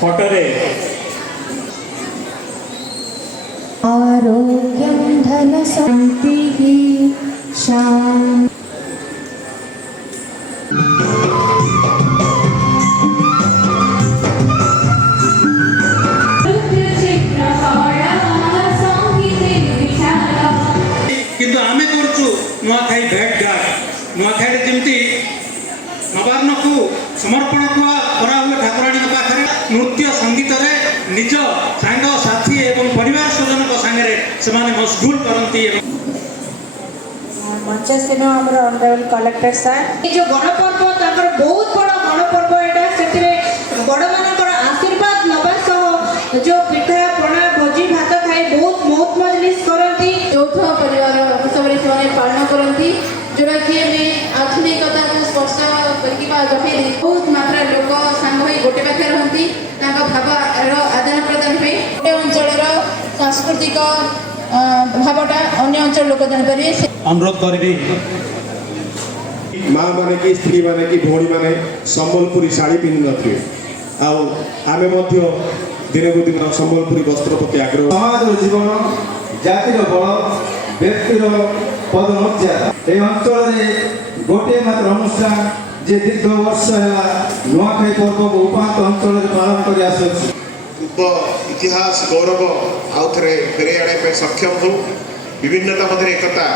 फोटोरे आरोग्यं धन शान्तिः शान्ति किंतु आमे करछु नुआखाई भेट घाट नुआखाई जमती नवान्न को समर्पण करा हुए ठाकुराणी पाखे नृत्य संगीत रे निज सांग साथी एवं परिवार स्वजन सांगे से मशगुल करती मंचस्थिन आमर ऑनरेबल कलेक्टर सर जो गणपर्व ताकर बहुत बड़ा गणपर्व एटा सेतिरे बड़ मानकर आशीर्वाद नबा सह जो पिठा पणा भोजी भात खाई बहुत मौत मजलिस करती यौथ परिवार उत्सव से पालन करती जोड़ा कि आधुनिकता को स्पर्श करवा जहे बहुत मात्रा लोक सांग हो गोटे पाखे रहती भाव आदान प्रदान हुए अंचल सांस्कृतिक भावटा अन्य अंचल लोक जानीपारे अनुरोध करी माँ माने कि स्त्री माने कि भौणी माने संबलपुरी शाढ़ी पिंधि नथिबे आमे मध्य दिन को दिन संबलपुरी वस्त्र प्रति आग्रह समाज जीवन जातिर बल व्यक्तिर पदमर्यादा এই অঞ্চলে গোটিয়ে মাত্র অনুষ্ঠান যে দীর্ঘ বর্ষ হেলা নুয়াখাই পর্ব উপান্ত অঞ্চলের পালন করে আসছে इतिहास गौरव आउ थे फेरे आने सक्षम हो विभिन्नता मध्य एकता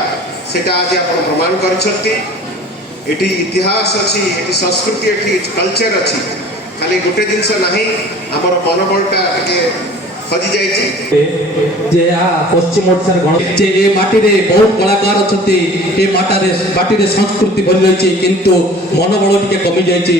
सेटा आज आप प्रमाण करछंती एटी इतिहास अच्छी एटी संस्कृति एटी कल्चर अच्छी खाली गोटे जिनस नहीं आमर मनोबलटा टिके खजी जाइछि जे आ पश्चिम ओडिसा गण जे ए माटी रे बहुत कलाकार अछंती ए माटी रे संस्कृति भरि रहिछि किंतु मनोबल टिके कमी जाइछि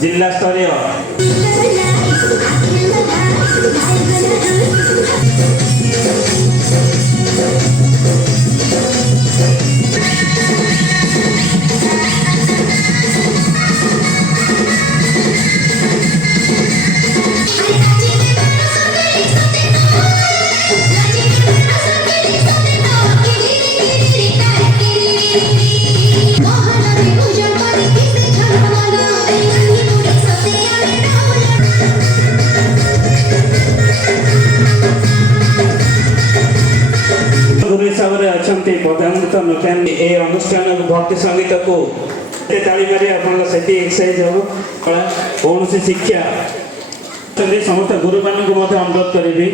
जिला स्तरीय प्रधानमंत्री ए अनुष्ठान भक्ति संगीत को ताली मारी आप एक्सरसाइज हम कौन शिक्षा समस्त गुरु मान अनुरोध करी।